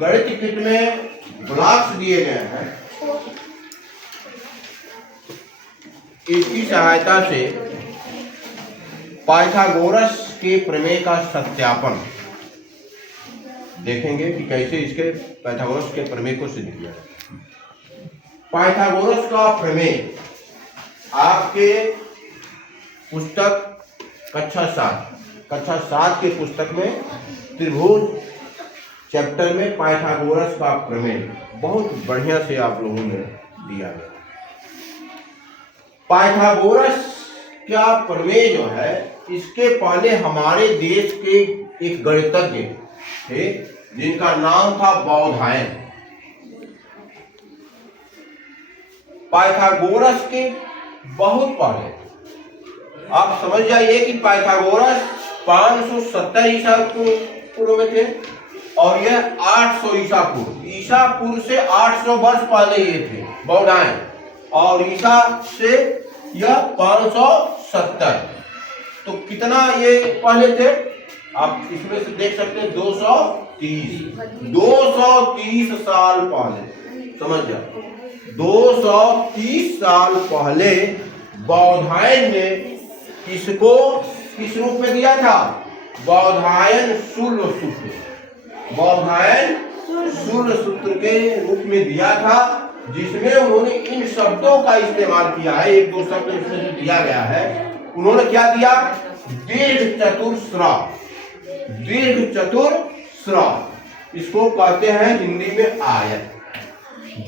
गणित किट में ब्लॉक्स दिए गए हैं। इसकी सहायता से पाइथागोरस के प्रमेय का सत्यापन देखेंगे कि कैसे इसके पाइथागोरस के प्रमेय को सिद्ध किया जाए। पाइथागोरस का प्रमेय आपके पुस्तक कक्षा 7 के पुस्तक में त्रिभुज चैप्टर में पाइथागोरस का प्रमेय बहुत बढ़िया से आप लोगों ने दिया है। पाइथागोरस का प्रमेय जो है, इसके पहले हमारे देश के एक गणितज्ञ थे जिनका नाम था बौधायन। पाइथागोरस के बहुत पहले आप समझ जाइए कि पाइथागोरस 570 ईसा पूर्व में थे और यह 800 ईसा पूर्व से 800 वर्ष पहले ये थे बौधायन, और ईसा से यह 570। तो कितना ये पहले थे आप इसमें से देख सकते हैं, 230 साल पहले। समझ जाओ, 230 साल पहले बौधायन ने इसको किस रूप में दिया था? बौधायन शूल सूत्र के रूप में दिया था, जिसमें उन्होंने इन शब्दों का इस्तेमाल किया है। एक दो शब्द इसमें जो दिया गया है, उन्होंने क्या दिया? दीर्घ चतुस्र। इसको कहते हैं हिंदी में आयत।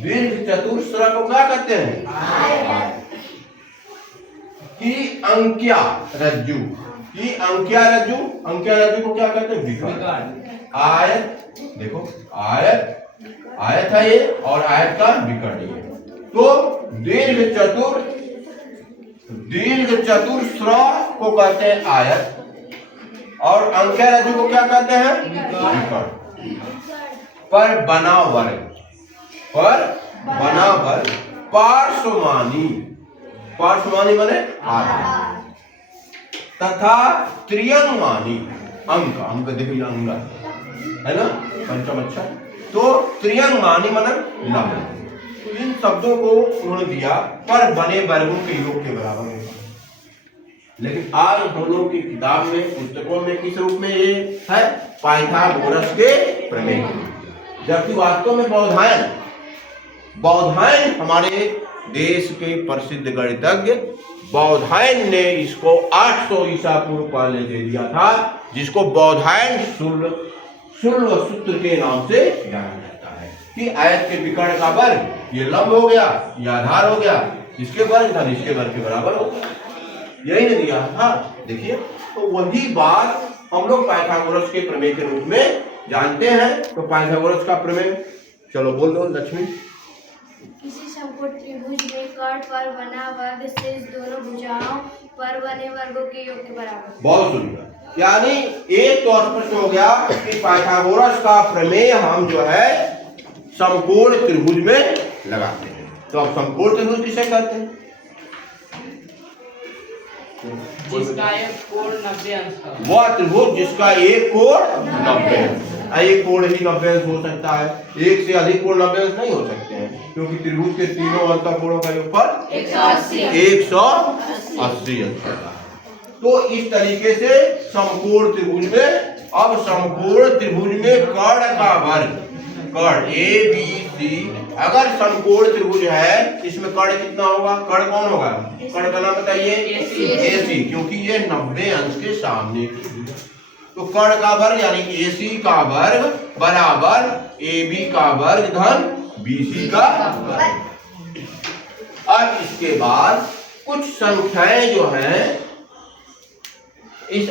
दीर्घ चतुस्र को क्या कहते हैं? आयत। की अंक्या रज्जु को क्या कहते हैं? विकर्ण। आयत, देखो आयत है ये, और आयत का विकर्ण ये। तो दीर्घ चतुस्र को कहते हैं आयत, और अंक्या रज्जु को क्या कहते हैं? विकर्ण। पर बना वर्ग पार्श्वमानी माने आधा, तथा त्रियंगमानी अंक देखिए, अंग है ना, पंचम अक्षर। तो त्रियंगमानी माने लंब। इन शब्दों को उन्होंने दिया पर बने वर्गों के योग के बराबर है। लेकिन आज हम लोगों की किताब में, पुस्तकों में किस रूप में ये है? पाइथागोरस के प्रमेय। जबकि वास्तव में बौधायन हमारे देश के प्रसिद्ध गणितज्ञ बौधायन ने इसको 800 ईसा पूर्व पहले दे दिया था, जिसको बौधायन शूल सूत्र के नाम से जाना जाता है कि आयत के विकर्ण का वर्ग ये लंब हो गया, ये आधार हो गया, इसके वर्ग धन इसके वर्ग के बराबर हो गया। यही ने दिया था। देखिए, तो वही बात हम लोग पाइथागोरस के प्रमेय के रूप में जानते हैं। तो पाइथागोरस का प्रमेय, चलो बोल दो लक्ष्मी। किसी समकोण त्रिभुज में कर्ण पर बना वर्ग शेष दोनों भुजाओं पर बने वर्गों के योग के बराबर। बहुत सुंदर। यानी एक तो स्पष्ट हो गया कि पाइथागोरस का प्रमेय हम जो है समकोण त्रिभुज में लगाते हैं। तो अब समकोण त्रिभुज किसे कहते हैं? जिसका एक कोण 90 अंश का। वह त्रिभुज जिसका एक कोण 90 अंश। एक कोण ही 90 अंश हो सकता है, एक से अधिक कोण 90 अंश नहीं हो सकते हैं, क्योंकि त्रिभुज के तीनों अंतःकोणों का योगफल 180 अंश होता है। तो इस तरीके से समकोण त्रिभुज में, अब समकोण त्रिभुज में कर्ण का वर्ग, कर्ण ABC, अगर समकोण त्रिभुज है, इसमें कर्ण कितना होगा? कर्ण कौन होगा? कर्ण का नाम बताइए। AC, क्योंकि ये 90 अंश के सामने। तो कर्ण का वर्ग यानी AC का वर्ग बराबर AB का वर्ग धन BC का वर्ग। अब इसके बाद कुछ संख्याएं जो हैं,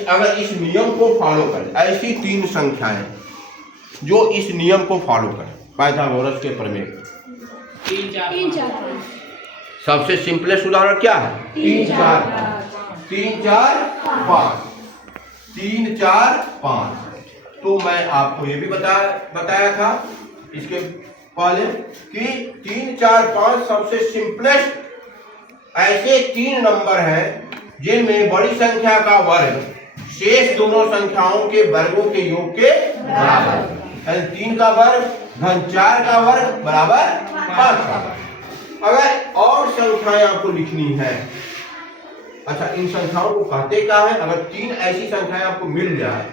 अगर इस नियम को फॉलो करें, ऐसी 3 संख्याएं जो इस नियम को फॉलो करें पाइथागोरस के प्रमेय। 3 4 सबसे सिंपलेस्ट उदाहरण क्या है? 3 4 5। तो मैं आपको ये भी बताया था इसके पहले कि 3 4 5 सबसे सिंपलेस्ट ऐसे 3 नंबर हैं जिनमें बड़ी संख्या का वर्ग शेष दोनों संख्याओं के वर्गों के योग के बराबर है। 3 का वर्ग धन 4 का वर्ग बराबर 5 का वर्ग। अगर और संख्याएं आपको लिखनी है, अच्छा इन संख्याओं को कहते क्या है, अगर 3 ऐसी संख्याएं आपको मिल जाए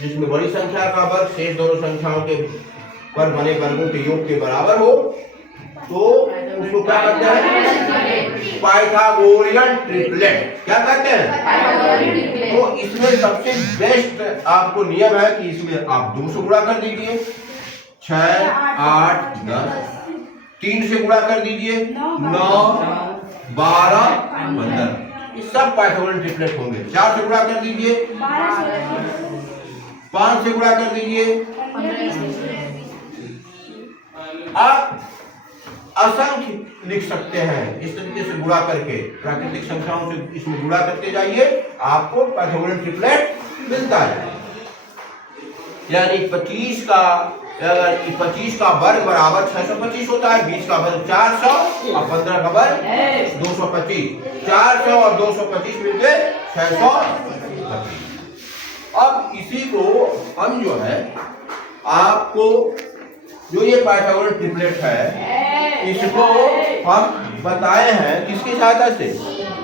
जिसमें बड़ी संख्या का वर्ग शेष दोनों संख्याओं के वर्ग बने वर्गों के योग के बराबर हो, तो उसको क्या कहते हैं, पाइथागोरियन ट्रिपलेट। क्या कहते हैं? तो इसमें सबसे बेस्ट आपको नियम है कि इसमें आप 2 से गुणा कर दीजिए, 6 8 10, 3 से गुणा कर दीजिए 9 12 15, ये सब पाइथागोरियन ट्रिपलेट होंगे। 4 से गुणा कर दीजिए 5 से गुणा कर दीजिए, आप असंख्य लिख सकते हैं इस तरीके से गुणा करके, प्राकृतिक संख्याओं से इसमें गुणा करते जाइए, आपको पाइथागोरियन ट्रिपलेट मिलता है। यानी 25 का, अगर 25 का वर्ग बराबर 625 होता है, 20 का वर्ग 400 और 15 का वर्ग 225, 400 और 225 मिलके 625। अब इसी को हम जो है आपको जो ये पाइथागोरस ट्रिपलेट है इसको हम बताए हैं किसकी सहायता से,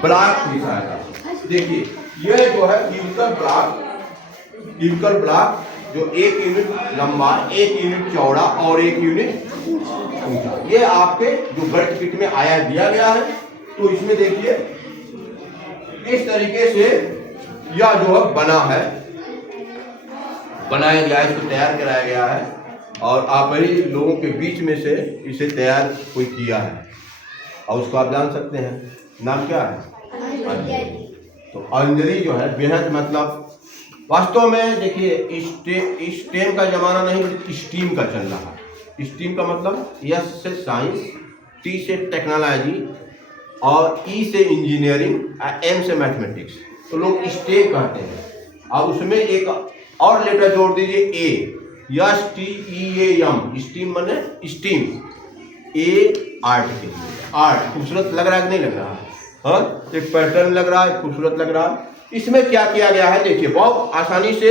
ब्लॉक की सहायता से। देखिए ये जो है क्यूबिकल ब्लॉक जो 1 यूनिट लंबा, 1 यूनिट चौड़ा और 1 यूनिट ऊंचा, ये आपके जो गणित किट में आया दिया गया है। तो इसमें देखिए इस तरीके से यह जो है बना है, बनाया गया है, इसको तैयार कराया गया है और आप ही लोगों के बीच में से इसे तैयार कोई किया है और उसको आप जान सकते हैं, नाम क्या है? तो अंजलि जो है बेहद, मतलब वास्तव में देखिए स्टेम का जमाना नहीं बल्कि स्टीम का चल रहा है। स्टीम का मतलब एस से साइंस, टी से टेक्नोलॉजी और ई से इंजीनियरिंग, एम से मैथमेटिक्स, तो लोग स्टेम कहते हैं। अब उसमें एक और लेटर जोड़ दीजिए ए, STEAM, स्टीम माने स्टीम, ए आर्ट के लिए, आर्ट खूबसूरत लग रहा है कि नहीं लग रहा है? हाँ, एक पैटर्न लग रहा है, खूबसूरत लग रहा है। इसमें क्या किया गया है देखिए बहुत आसानी से,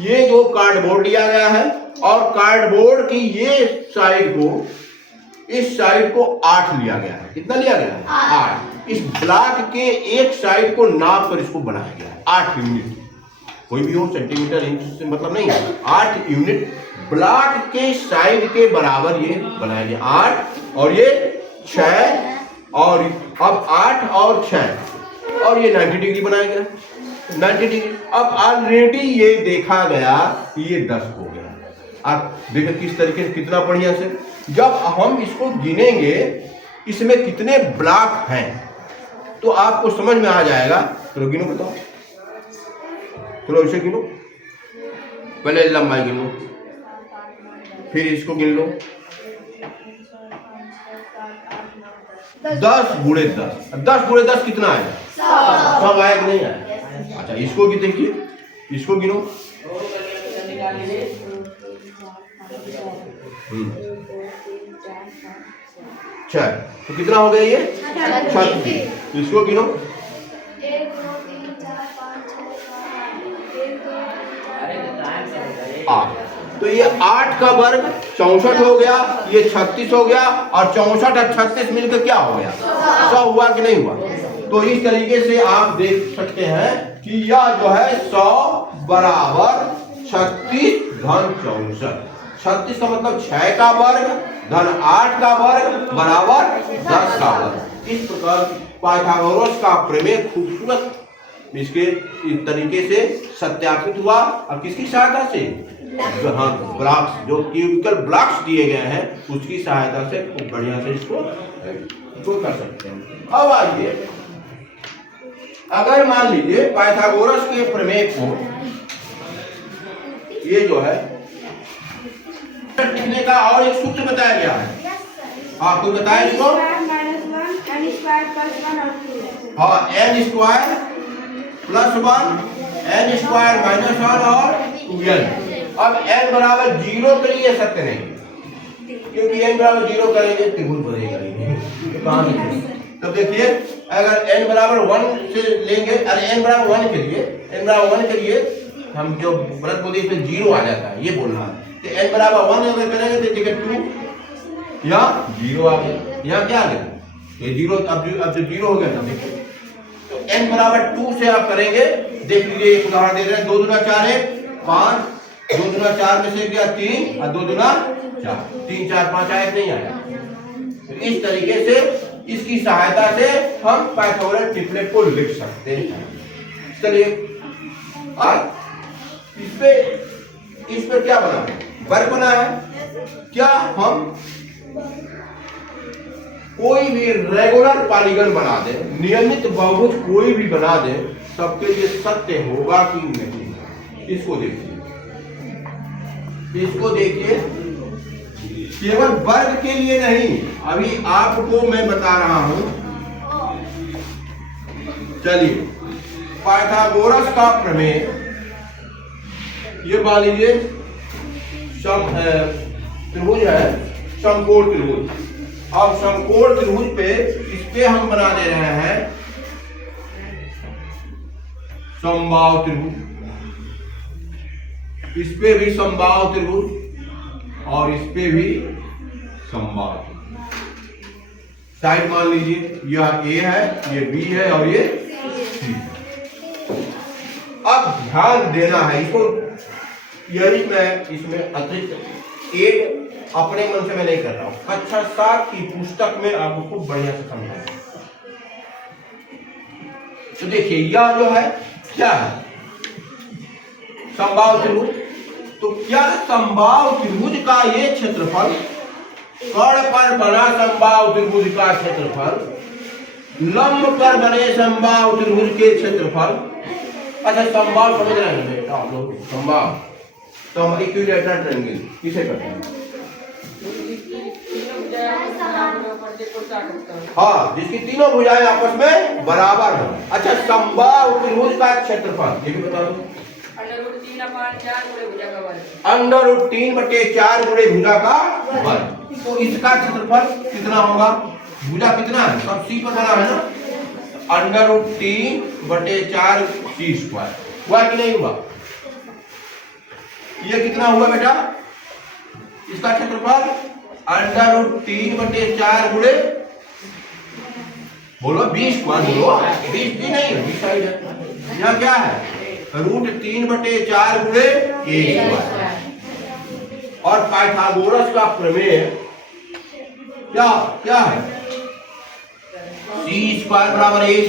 ये जो कार्डबोर्ड लिया गया है और कार्डबोर्ड की ये साइड को, इस साइड को 8 लिया गया है। कितना लिया गया है? 8। इस ब्लॉक के एक साइड को नाप कर इसको बनाया गया है 8 यूनिट, कोई भी हो सेंटीमीटर इंच से मतलब नहीं है, 8 यूनिट ब्लॉक के साइड के बराबर ये बनाया गया 8 और ये 6 और अब 8 और 6 और ये 90 डिग्री बनाया गया 90 डिग्री। अब ऑलरेडी ये देखा गया ये 10 हो गया। आप देखिए किस तरीके से, कितना बढ़िया से, जब हम इसको गिनेंगे इसमें कितने ब्लॉक हैं तो आपको समझ में आ जाएगा। चलो गिनो, बताओ, चलो इसे गिनो, पहले लंबाई गिन लो, फिर इसको गिन लो, 10 गुणे 10, 10 गुणे 10 कितना आएगा? 100 आया कि नहीं आया? अच्छा इसको भी देखिए, इसको गिनो, 6, तो कितना हो गया ये? 36। इसको गिनो, 1 2 3 4 5 6 7 8। तो ये 8 का वर्ग 64 हो गया, ये 36 हो गया और 64 और 36 मिलकर क्या हो गया? 100 हुआ कि नहीं हुआ? तो इस तरीके से आप देख सकते हैं कि यह जो है 100 बराबर 36 धन 64। 36 का मतलब 6 का वर्ग धन 8 का वर्ग बराबर 10 का वर्ग। इस प्रकार पाइथागोरस का प्रमेय खूबसूरत इसके इस तरीके से सत्यापित हुआ। और किसकी सहायता से? हाँ, ब्लॉक्स, जो क्यूबिकल ब्लॉक्स दिए गए हैं उसकी सहायता से खूब बढ़िया से इसको कर सकते हैं। अब आइए, अगर मान लीजिए पाइथागोरस के प्रमेय को ये जो है लिखने का और एक सूत्र बताया गया है, आपको बताया इसको, हाँ, n square plus 1 n square minus 1 और 2n। अब n बराबर 0 के लिए सत्य नहीं, क्योंकि n बराबर 0 करेंगे त्रिभुज बनेगा नहीं, कहां से? तो देखिए अगर n बराबर 1 से लेंगे, अरे n बराबर 1 के लिए, n बराबर 1 के लिए हम जो व्रत बोलते हैं इसमें 0 आ जाता है, ये बोलना है। तो n बराबर 1 अगर करेंगे तो जगह 2 या 0 आ गया, यहाँ क्या आ गया, ये 0, अब जो 0 हो गया था देखिए। तो n बराबर 2 से आप करेंगे, देख लीजिए एक उदाहरण दे रहे हैं, 2 दूना 4 है 5, 2 दूना 4 में से गया 3 और 2 दूना 4, 3 4 5 आया नहीं आया। तो इस तरीके से इसकी सहायता से हम पाइथागोरस ट्रिपलेट को लिख सकते हैं। चलिए इस पे क्या बना है, वर्ग बना है। क्या हम कोई भी रेगुलर पॉलीगन बना दे, नियमित बहुभुज कोई भी बना दे, सबके लिए सत्य होगा कि नहीं, इसको देखिए, इसको देखिए। केवल वर्ग के लिए नहीं, अभी आपको मैं बता रहा हूं। चलिए पाइथागोरस का प्रमेय, ये मान लीजिए त्रिभुज है, समकोण त्रिभुज। अब समकोण त्रिभुज पे इस पे हम बना दे रहे हैं समबाहु त्रिभुज, इस पे भी समबाहु त्रिभुज और इस पे भी समबाहु। साइड मान लीजिए यह A है, ये B है और ये C। अब ध्यान देना है इसको, यही मैं इसमें अतिरिक्त एक अपने मन से मैं नहीं कर रहा हूं, कक्षा 7 की पुस्तक में आपको खूब बढ़िया से समझाया। तो देखिए यह जो है क्या है, समबाहु त्रिभुज। तो क्या समबाहु त्रिभुज का ये क्षेत्रफल, कर्ण पर बना समबाहु त्रिभुज का क्षेत्रफल, लंब पर बने समबाहु त्रिभुज के क्षेत्रफल। अच्छा समबाहु समझ रहे हैं आप लोग, समबाहु तो हम इक्विलैटरल ट्रायंगल किसे कहते हैं? हाँ, जिसकी तीनों भुजाएं आपस में बराबर हो। अच्छा समबाहु त्रिभुज का क्षेत्रफल ये भी बता दो। √3/4 गुणे भुजा का वर्ग। तो इसका क्षेत्रफल कितना होगा? भुजा कितना है, सब C पर बना है ना, √3/4 C²। हुआ कि नहीं हुआ? ये कितना हुआ बेटा? इसका क्षेत्रफल √3/4 गुणे, बोलो 20², बोलो 20 भी नहीं, 20 साइड है। यहाँ क्या है? √3/4 गुणे A²। और पाइथागोरस का प्रमेय क्या क्या है? C² बराबर A² +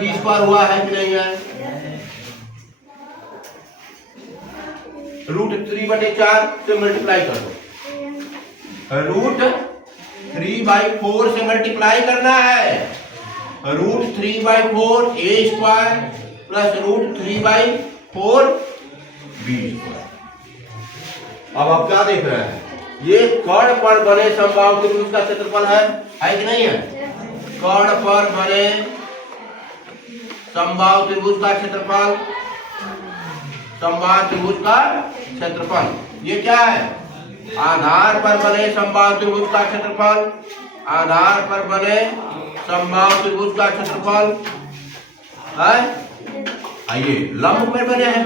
B² हुआ है कि नहीं है? √3/4 से मल्टीप्लाई कर दो, √3/4 से मल्टीप्लाई करना है, √3/4 A² + √3/4 B²। अब आप क्या देख रहे हैं? ये कर्ण पर बने समबाहु त्रिभुज का क्षेत्रफल है कि नहीं है? कर्ण पर बने समबाहु त्रिभुज का क्षेत्रफल, समबाहु त्रिभुज का क्षेत्रफल। ये क्या है? आधार पर बने समबाहु त्रिभुज का क्षेत्रफल, आधार पर बने समबाहु त्रिभुज का क्षेत्रफल है। आइए लंब पर बने हैं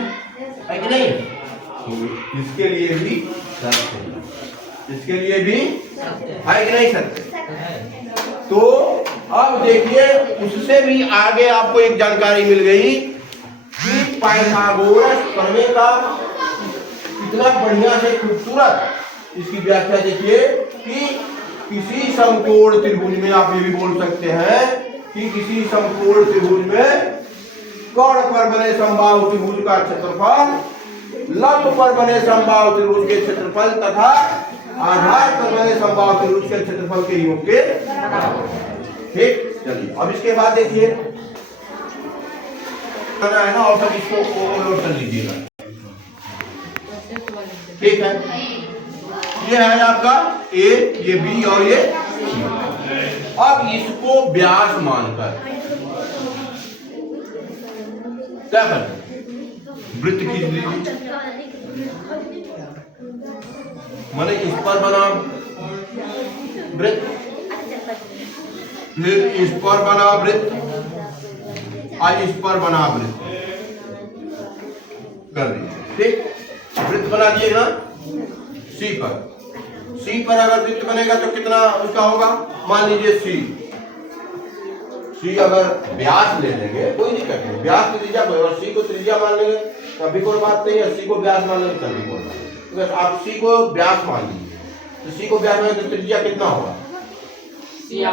है कि नहीं? तो इसके लिए भी सत्य है, इसके लिए भी है कि नहीं सत्य? तो अब देखिए उससे भी आगे आपको एक जानकारी मिल गई कि पाइथागोरस प्रमेय का कितना बढ़िया से खूबसूरत इसकी व्याख्या देखिए कि किसी समकोण त्रिभुज में, आप ये भी बोल सकते हैं कि किसी समकोण त्रिभुज में कर्ण पर बने समबाहु त्रिभुज का क्षेत्रफल, लंब पर बने समबाहु त्रिभुज के क्षेत्रफल तथा आधार पर बने समबाहु त्रिभुज के क्षेत्रफल के योग के ठीक। चलिए अब इसके बाद देखिए करना है ना, और सब इसको ओवरलोड कर लीजिएगा, ठीक है। ये है आपका A, ये B और ये C। अब इसको व्यास मानकर क्या करते? वृत्त खींच लीजिए, माने इस पर बना वृत्त, फिर इस पर बना वृत्त, आज इस पर बना वृत्त कर दीजिए, ठीक। वृत्त बना दिए ना, सी पर अगर वृत्त बनेगा तो कितना उसका होगा, मान लीजिए सी अगर व्यास ले लेंगे कोई दिक्कत नहीं, व्यास त्रिज्या को सी को त्रिज्या मान लेंगे कभी कोई बात नहीं है, सी को व्यास मान लेंगे कभी कोई बात नहीं। तो आप सी को व्यास मान लीजिए, तो सी को व्यास मान तो त्रिज्या कितना होगा, C/2।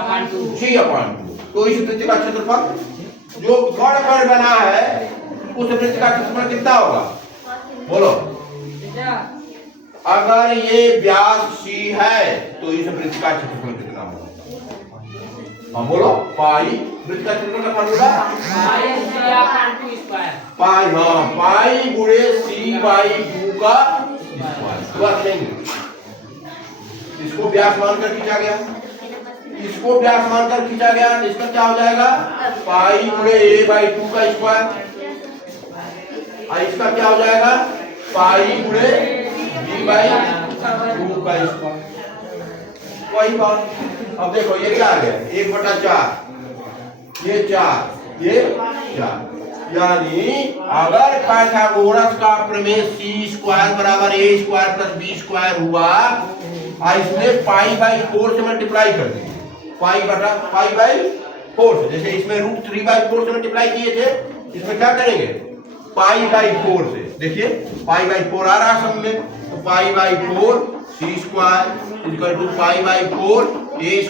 तो इस वृत्त का क्षेत्रफल जो कर्ण पर बना है उस वृत्त का क्षेत्रफल कितना होगा, बोलो। अगर ये व्यास C है तो इस वृत्त का क्षेत्रफल कितना होगा, हाँ बोलो। पाई वृत्त का क्षेत्रफल का फार्मूला पाई, हाँ पाई गुणे C/2 का स्क्वायर। इसको व्यास मानकर खींचा गया, इसको व्यास मानकर खींचा गया, इसका क्या हो जाएगा, पाई गुणे A/2 का स्क्वायर, और इसका क्या हो जाएगा, पाई गुणे B/2 का स्क्वायर। वही बात। अब देखो ये क्या आ गया, 1/4, ये 4, ये 4, यानी अगर पाइथागोरस का प्रमेय C² बराबर A² + B² हुआ और इसमें पाई/4 से मल्टीप्लाई कर दिए, पाई/4 से, जैसे इसमें √3/4 से मल्टीप्लाई किए थे, इसमें क्या करेंगे, पाई/4 से। देखिए पाई/4 आ रहा सब में, तो पाई/4 C² = पाई/4 A²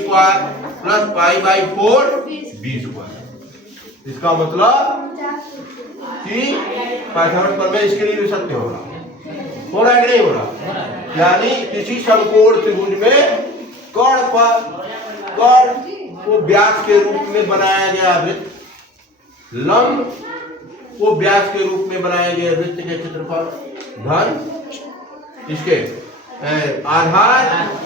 प्लस पाई/4 B²। इसका मतलब कि पाइथागोरस प्रमेय इसके लिए भी सत्य होगा, हो रहा है कि नहीं हो रहा। यानी किसी समकोण त्रिभुज में कर्ण को व्यास के रूप में बनाया गया वृत्त, लंब को व्यास के रूप में बनाए गए वृत्त के क्षेत्रफल धन इसके आधार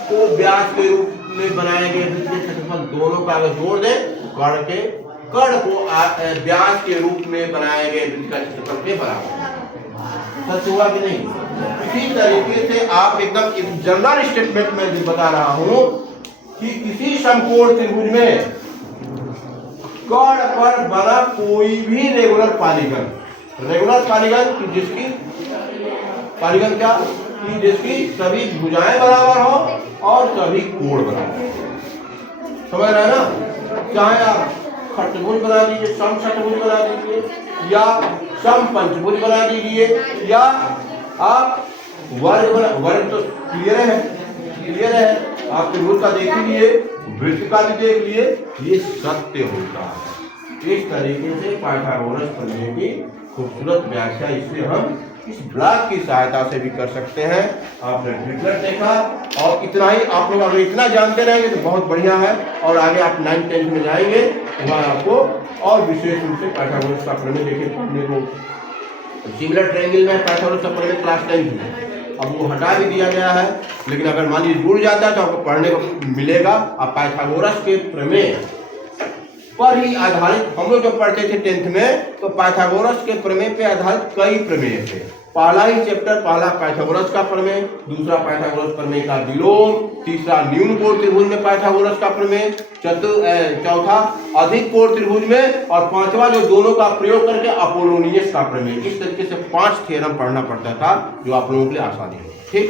को व्यास के रूप में बनाए गए वृत्त के क्षेत्रफल, दोनों का अगर जोड़ दें कर्ण को व्यास के रूप में बनाए गए वृत्त का क्षेत्रफल के बराबर। सच हुआ कि नहीं। इसी तरीके से आप एकदम जनरल स्टेटमेंट में भी बता रहा हूं कि किसी समकोण त्रिभुज में कर्ण पर बना कोई भी रेगुलर पॉलीगन जिसकी पॉलीगन क्या कि जिसकी सभी भुजाएं बराबर हो और सभी कोण बराबर, समझ रहे हैं ना। चाहे आप खट्टभुज बना दीजिए, समषट्भुज बना दीजिए, या समपंचभुज बना दीजिए, या आप वर्ग तो क्लियर है, आप त्रिभुज का देख लीजिए, वृत्त का भी देख लिए, ये सत्य होता है। इस तरीके से पाइथागोरस प्रमेय की खूबसूरत व्याख्या इससे हम इस ब्लॉक की सहायता से भी कर सकते हैं। आपने ट्रिपलेट देखा, और इतना ही आप लोग अगर इतना जानते रहेंगे तो बहुत बढ़िया है, और आगे आप 9th 10th में जाएंगे वहाँ आपको और विशेष रूप से पाइथागोरस का प्रमेय देखिए। सिमिलर ट्रायंगल में पाइथागोरस का प्रमेय क्लास 10th में, अब वो हटा भी दिया गया है, लेकिन अगर मान लीजिए जुड़ जाता है तो आपको पढ़ने को मिलेगा। अब पाइथागोरस के प्रमेय पर ही आधारित हम लोग जब पढ़ते थे 10th में, तो पाइथागोरस के प्रमेय पे आधारित कई प्रमेय थे। पहला ही चैप्टर, पहला पाइथागोरस का प्रमेय, दूसरा पाइथागोरस प्रमेय का विलोम, तीसरा न्यून कोण त्रिभुज में पाइथागोरस का प्रमेय, चौथा अधिक कोण त्रिभुज में, और पांचवा जो दोनों का प्रयोग करके अपोलोनियस का प्रमेय। इस तरीके से 5 थ्योरम पढ़ना पड़ता था, जो आप लोगों के लिए आसानी है। ठीक।